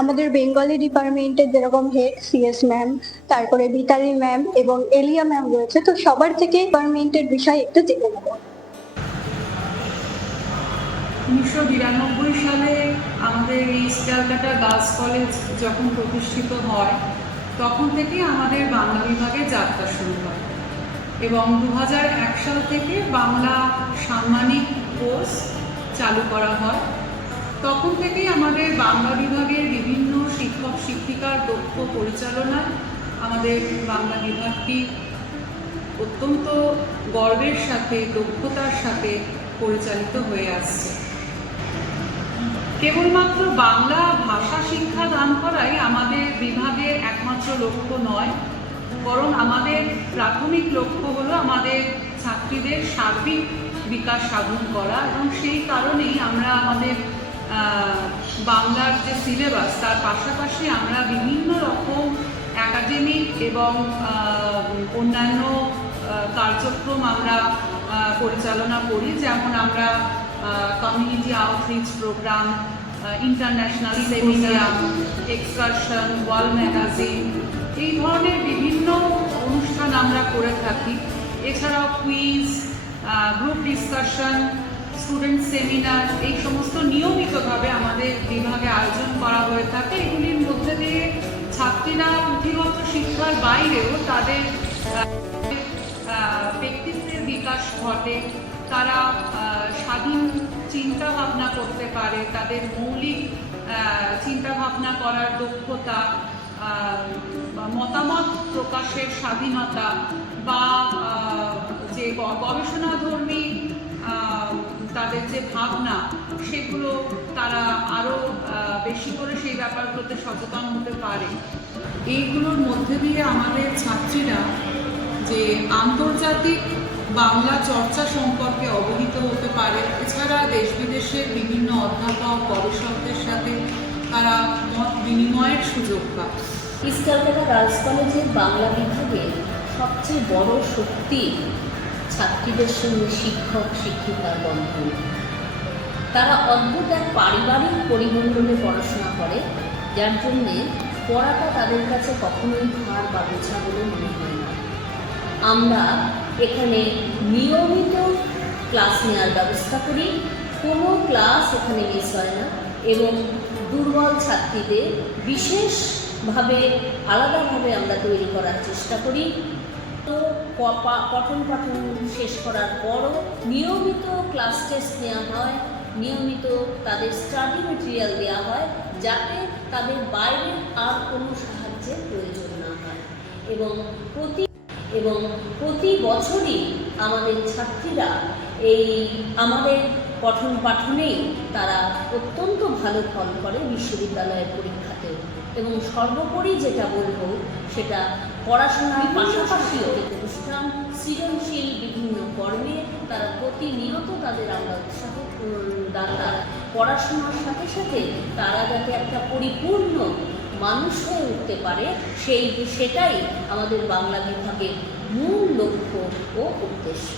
আমাদের বেঙ্গলি ডিপার্টমেন্টের যেরকম হেড সিএস ম্যাম, তারপরে বিতারি ম্যাম এবং এলিয়া ম্যাম রয়েছে, তো সবার থেকে ডিপার্টমেন্টের বিষয় একটু জেনে নেব। 1992 সালে আমাদের এই ক্যালকাটা গার্লস কলেজ যখন প্রতিষ্ঠিত হয় তখন থেকেই আমাদের বাংলা বিভাগের যাত্রা শুরু হয় এবং 2001 সাল থেকে বাংলা সাম্মানিক কোর্স চালু করা হয়। তখন থেকেই আমাদের বাংলা বিভাগের বিভিন্ন শিক্ষক শিক্ষিকার দক্ষ পরিচালনায় আমাদের বাংলা বিভাগটি অত্যন্ত গর্বের সাথে দক্ষতার সাথে পরিচালিত হয়ে আসছে। কেবলমাত্র বাংলা ভাষা শিক্ষা দান করাই আমাদের বিভাগের একমাত্র লক্ষ্য নয়, বরং আমাদের প্রাথমিক লক্ষ্য হলো আমাদের ছাত্রীদের সার্বিক বিকাশ সাধন করা এবং সেই কারণেই আমরা আমাদের বাংলার যে সিলেবাস তার পাশাপাশি আমরা বিভিন্ন রকম একাডেমিক এবং অন্যান্য কার্যক্রম আমরা পরিচালনা করি। যেমন আমরা community outreach program, international seminar, excursion, world magazine, এই ধরনের বিভিন্ন অনুষ্ঠান আমরা করে থাকি। এছাড়াও quiz, group discussion, student seminar, এই সমস্ত নিয়মিতভাবে আমাদের বিভাগে আয়োজন করা হয়ে থাকে। এগুলির মধ্যে দিয়ে ছাত্রীরা পুঁথিগত শিক্ষার বাইরেও তাদের ব্যক্তিত্বের বিকাশ ঘটে, তারা স্বাধীন চিন্তা ভাবনা করতে পারে, তাদের মৌলিক চিন্তা ভাবনা করার দক্ষতা, মতামত প্রকাশের স্বাধীনতা বা যে গবেষণাধর্মী তাদের যে ভাবনা সেগুলো তারা আরও বেশি করে সেই ব্যাপারগুলোতে সচেতন হতে পারে। এইগুলোর মধ্যে দিয়ে আমাদের ছাত্রীরা যে আন্তর্জাতিক বাংলা চর্চা সম্পর্কে অবহিত হতে পারে, এছাড়া দেশ বিদেশের বিভিন্ন অধ্যাপক গবেষকদের সাথে তারা মত বিনিময়ের সুযোগ পায়। ইস্ট ক্যালকাটা গার্লস কলেজের বাংলা বিভাগে সবচেয়ে বড় শক্তি ছাত্রীদের সঙ্গে শিক্ষক শিক্ষিকার বন্ধন। তারা অদ্ভুত এক পারিবারিক পরিমণ্ডলে পড়াশোনা করে, যার জন্যে পড়াটা তাদের কাছে কখনোই ভার বা বোঝা বলে মনে হয় না। আমরা এখানে নিয়মিত ক্লাস নেওয়ার ব্যবস্থা করি, কোনো ক্লাস এখানে মিস হয় না এবং দুর্বল ছাত্রীদের বিশেষভাবে আলাদাভাবে আমরা তৈরি করার চেষ্টা করি। তো পঠন পাঠন শেষ করার পরও নিয়মিত ক্লাস টেস্ট নেওয়া হয়, নিয়মিত তাদের স্টাডি মেটেরিয়াল দেওয়া হয়, যাতে তাদের বাইরের আর কোনো সাহায্যের প্রয়োজন না হয়। এবং প্রতি বছরই আমাদের ছাত্রীরা এই আমাদের পঠন পাঠনেই তারা অত্যন্ত ভালো ফল করে বিশ্ববিদ্যালয়ের পরীক্ষাতেও। এবং সর্বোপরি যেটা বলবো সেটা পড়াশোনার পাশাপাশি অনুষ্ঠান, সৃজনশীল বিভিন্ন কর্মে তারা প্রতিনিয়ত তাদের আমরা উৎসাহ দাতা। পড়াশোনার সাথে সাথে তারা যাতে একটা পরিপূর্ণ মানুষ হয়ে উঠতে পারে সেটাই আমাদের বাংলা বিভাগের মূল লক্ষ্য ও উদ্দেশ্য।